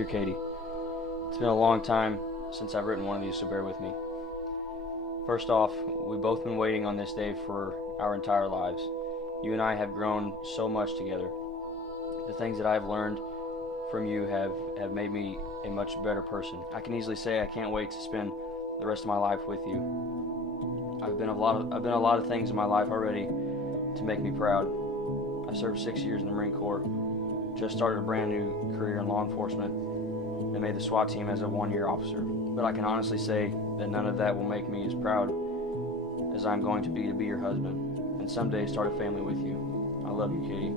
Dear Katy, it's been a long time since I've written one of these, so bear with me. First off, we've both been waiting on this day for our entire lives. You and I have grown so much together. The things that I've learned from you have made me a much better person. I can easily say I can't wait to spend the rest of my life with you. I've been a lot of things in my life already to make me proud. I served 6 years in the Marine Corps, just started a brand new career in law enforcement, and made the SWAT team as a one-year officer. But I can honestly say that none of that will make me as proud as I'm going to be your husband, and someday start a family with you. I love you, Katy.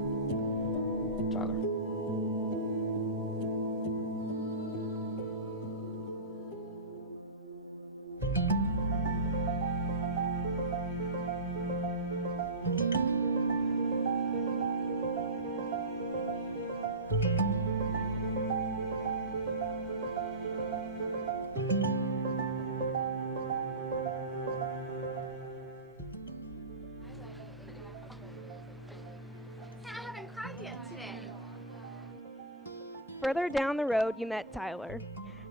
Tyler. Further down the road, you met Tyler.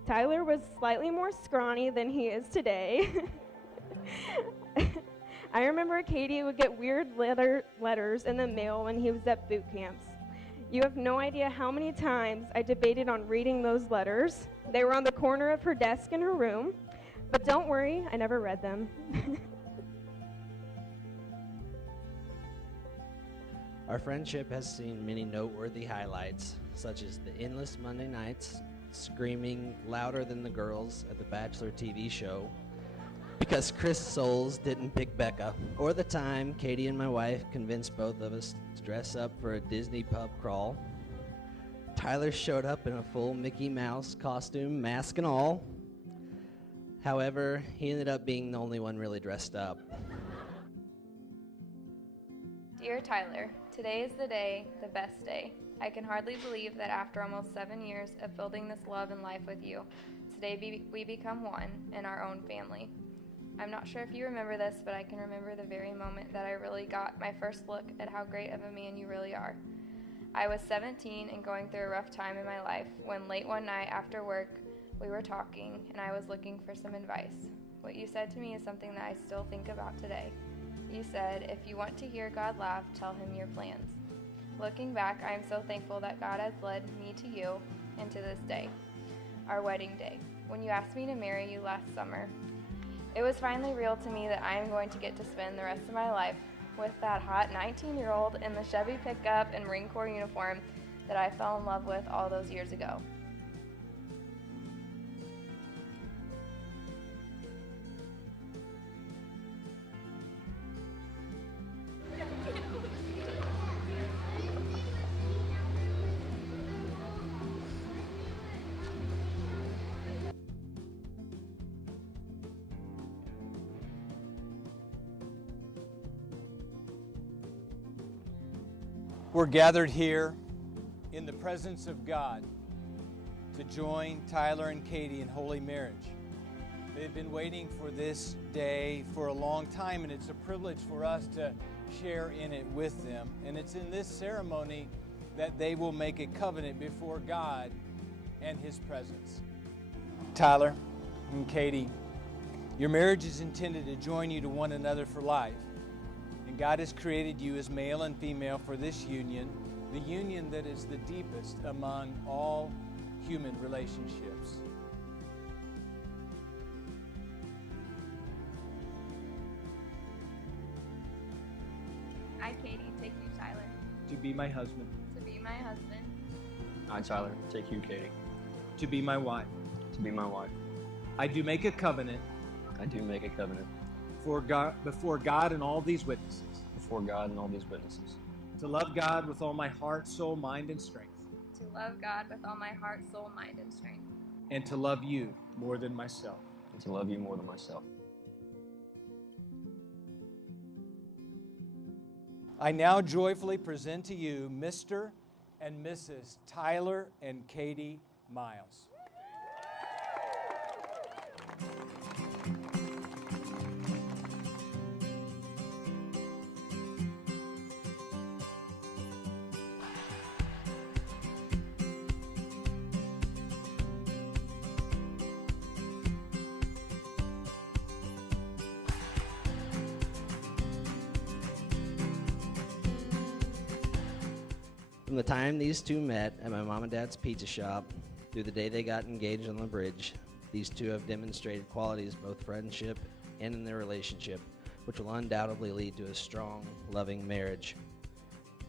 Tyler was slightly more scrawny than he is today. I remember Katy would get weird letters in the mail when he was at boot camps. You have no idea how many times I debated on reading those letters. They were on the corner of her desk in her room, but don't worry, I never read them. Our friendship has seen many noteworthy highlights, such as the endless Monday nights, screaming louder than the girls at the Bachelor TV show because Chris Soules didn't pick Becca, or the time Katy and my wife convinced both of us to dress up for a Disney pub crawl. Tyler showed up in a full Mickey Mouse costume, mask and all. However, he ended up being the only one really dressed up. Dear Tyler, today is the day, the best day. I can hardly believe that after almost 7 years of building this love and life with you, today we become one in our own family. I'm not sure if you remember this, but I can remember the very moment that I really got my first look at how great of a man you really are. I was 17 and going through a rough time in my life when late one night after work we were talking and I was looking for some advice. What you said to me is something that I still think about today. You said, if you want to hear God laugh, tell him your plans. Looking back, I am so thankful that God has led me to you and to this day, our wedding day, when you asked me to marry you last summer. It was finally real to me that I am going to get to spend the rest of my life with that hot 19-year-old in the Chevy pickup and Marine Corps uniform that I fell in love with all those years ago. We're gathered here in the presence of God to join Tyler and Katy in holy marriage. They've been waiting for this day for a long time, and it's a privilege for us to share in it with them. And it's in this ceremony that they will make a covenant before God and His presence. Tyler and Katy, your marriage is intended to join you to one another for life. And God has created you as male and female for this union, the union that is the deepest among all human relationships. I, Katy, take you, Tyler, to be my husband, to be my husband. I, Tyler, take you, Katy, to be my wife. to be my wife. I do make a covenant I do make a covenant before God and all these witnesses, before God and all these witnesses, to love God with all my heart, soul, mind, and strength, To love God with all my heart, soul, mind, and strength. and to love you more than myself. and to love you more than myself. I now joyfully present to you Mr. and Mrs. Tyler and Katy Miles. From the time these two met at my mom and dad's pizza shop through the day they got engaged on the bridge, these two have demonstrated qualities both friendship and in their relationship, which will undoubtedly lead to a strong, loving marriage.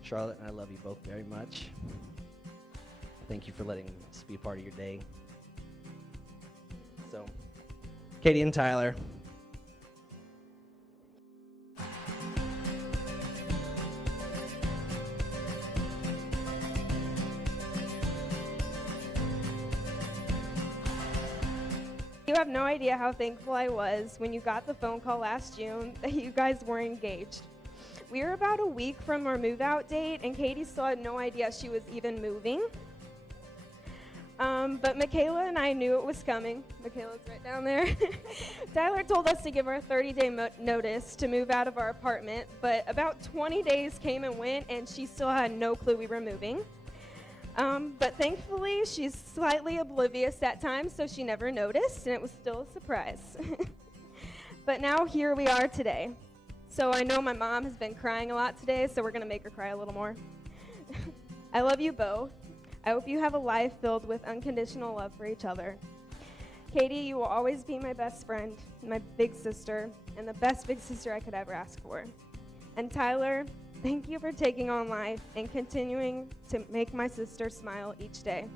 Charlotte and I love you both very much. Thank you for letting us be a part of your day. So, Katy and Tyler. You have no idea how thankful I was when you got the phone call last June that you guys were engaged. We were about a week from our move-out date, and Katy still had no idea she was even moving. But Michaela and I knew it was coming. Michaela's right down there. Tyler told us to give our 30-day notice to move out of our apartment, but about 20 days came and went, and she still had no clue we were moving. But thankfully, she's slightly oblivious at times, so she never noticed, and it was still a surprise. But now here we are today. So I know my mom has been crying a lot today, so we're going to make her cry a little more. I love you both. I hope you have a life filled with unconditional love for each other. Katy, you will always be my best friend, my big sister, and the best big sister I could ever ask for. And Tyler, thank you for taking on life and continuing to make my sister smile each day.